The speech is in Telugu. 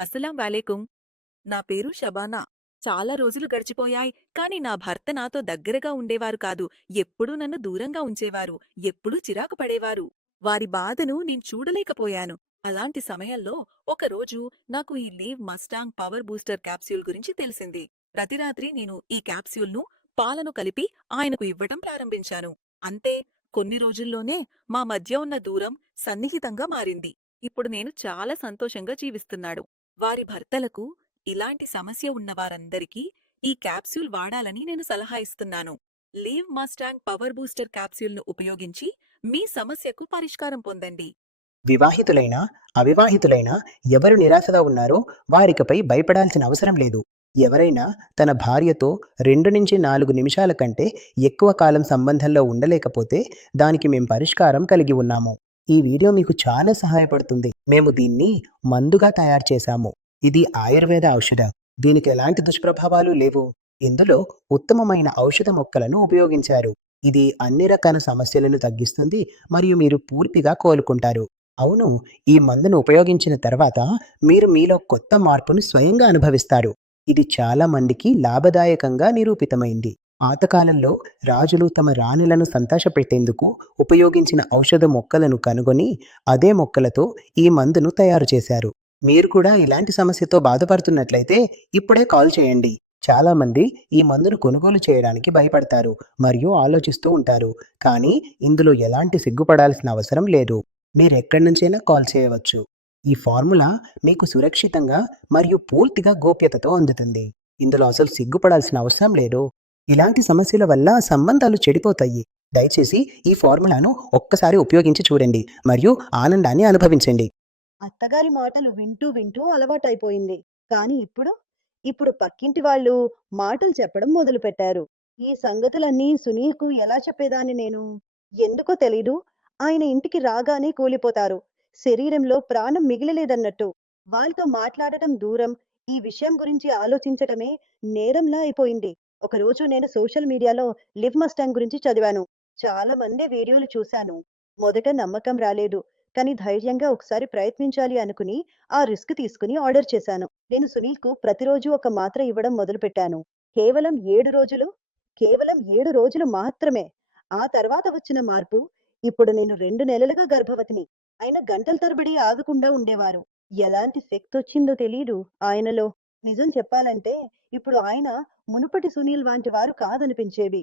అస్సలాం వాలేకుం. నా పేరు షబానా. చాలా రోజులు గడిచిపోయాయి, కానీ నా భర్త నాతో దగ్గరగా ఉండేవారు కాదు. ఎప్పుడూ నన్ను దూరంగా ఉంచేవారు. ఎప్పుడూ చిరాకు పడేవారు. వారి బాధను నేను చూడలేకపోయాను. అలాంటి సమయంలో ఒకరోజు నాకు ఈ leave Mustang power booster capsule గురించి తెలిసింది. ప్రతి రాత్రి నేను ఈ క్యాప్సూల్‌ను పాలను కలిపి ఆయనకు ఇవ్వటం ప్రారంభించాను. అంతే, కొన్ని రోజుల్లోనే మా మధ్య ఉన్న దూరం సన్నిహితంగా మారింది. ఇప్పుడు నేను చాలా సంతోషంగా జీవిస్తున్నాడు. వారి భర్తలకు ఇలాంటి సమస్య ఉన్న వారందరికీ ఈ క్యాప్సూల్ వాడాలని నేను సలహా ఇస్తున్నాను. లీవ్ మస్టాంగ్ పవర్ బూస్టర్ క్యాప్సూల్‌ను ఉపయోగించి మీ సమస్యకు పరిష్కారం పొందండి. వివాహితులైనా, అవివాహితులైనా ఎవరు నిరాశగా ఉన్నారో వారికపై భయపడాల్సిన అవసరం లేదు. ఎవరైనా తన భార్యతో 2-4 నిమిషాల కంటే ఎక్కువ కాలం సంబంధంలో ఉండలేకపోతే దానికి మేం పరిష్కారం కలిగి ఉన్నాము. ఈ వీడియో మీకు చాలా సహాయపడుతుంది. మేము దీన్ని మందుగా తయారు చేశాము. ఇది ఆయుర్వేద ఔషధం. దీనికి ఎలాంటి దుష్ప్రభావాలు లేవు. ఇందులో ఉత్తమమైన ఔషధ మొక్కలను ఉపయోగించారు. ఇది అన్ని రకాల సమస్యలను తగ్గిస్తుంది మరియు మీరు పూర్తిగా కోలుకుంటారు. అవును. ఈ మందును ఉపయోగించిన తర్వాత మీరు మీలో కొత్త మార్పును స్వయంగా అనుభవిస్తారు. ఇది చాలా మందికి లాభదాయకంగా నిరూపితమైంది. పాతకాలంలో రాజులు తమ రాణులను సంతోషపెట్టేందుకు ఉపయోగించిన ఔషధ మొక్కలను కనుగొని అదే మొక్కలతో ఈ మందును తయారు చేశారు. మీరు కూడా ఇలాంటి సమస్యతో బాధపడుతున్నట్లయితే ఇప్పుడే కాల్ చేయండి. చాలామంది ఈ మందును కొనుగోలు చేయడానికి భయపడతారు మరియు ఆలోచిస్తూ ఉంటారు. కానీ ఇందులో ఎలాంటి సిగ్గుపడాల్సిన అవసరం లేదు. మీరెక్కడి నుంచైనా కాల్ చేయవచ్చు. ఈ ఫార్ములా మీకు సురక్షితంగా మరియు పూర్తిగా గోప్యతతో అందుతుంది. ఇందులో అసలు సిగ్గుపడాల్సిన అవసరం లేదు. ఇలాంటి సమస్యల వల్ల సంబంధాలు చెడిపోతాయి. దయచేసి ఈ ఫార్ములాను ఒక్కసారి ఉపయోగించి చూడండి మరియు ఆనందాన్ని అనుభవించండి. అత్తగారి మాటలు వింటూ వింటూ అలవాటైపోయింది. కానీ ఇప్పుడు పక్కింటి వాళ్ళు మాటలు చెప్పడం మొదలుపెట్టారు. ఈ సంగతులన్నీ సునీల్‌కు ఎలా చెప్పేదాన్ని నేను? ఎందుకో తెలీదు. ఆయన ఇంటికి రాగానే కూలిపోతారు. శరీరంలో ప్రాణం మిగిలలేదన్నట్టు. వాళ్ళతో మాట్లాడటం దూరం. ఈ విషయం గురించి ఆలోచించటమే నేరంలా అయిపోయింది. ఒకరోజు నేను సోషల్ మీడియాలో లివ్ మస్టాంగ్ గురించి చదివాను. చాలా మంది వీడియోలు చూశాను. మొదట నమ్మకం రాలేదు. కానీ ధైర్యంగా ఒకసారి ప్రయత్నించాలి అనుకుని ఆ రిస్క్ తీసుకుని ఆర్డర్ చేశాను. నేను సునీల్‌కు ప్రతిరోజు ఒక మాత్ర ఇవ్వడం మొదలుపెట్టాను. కేవలం 7 రోజులు, కేవలం 7 రోజులు మాత్రమే. ఆ తర్వాత వచ్చిన మార్పు, ఇప్పుడు నేను 2 నెలలుగా గర్భవతిని. అయినా గంటల తరబడి ఆగకుండా ఉండేవారు. ఎలాంటి శక్తొచ్చిందో తెలీదు ఆయనలో. నిజం చెప్పాలంటే ఇప్పుడు ఆయన మునుపటి సునీల్ వంటి వారు కాదనిపించేవి.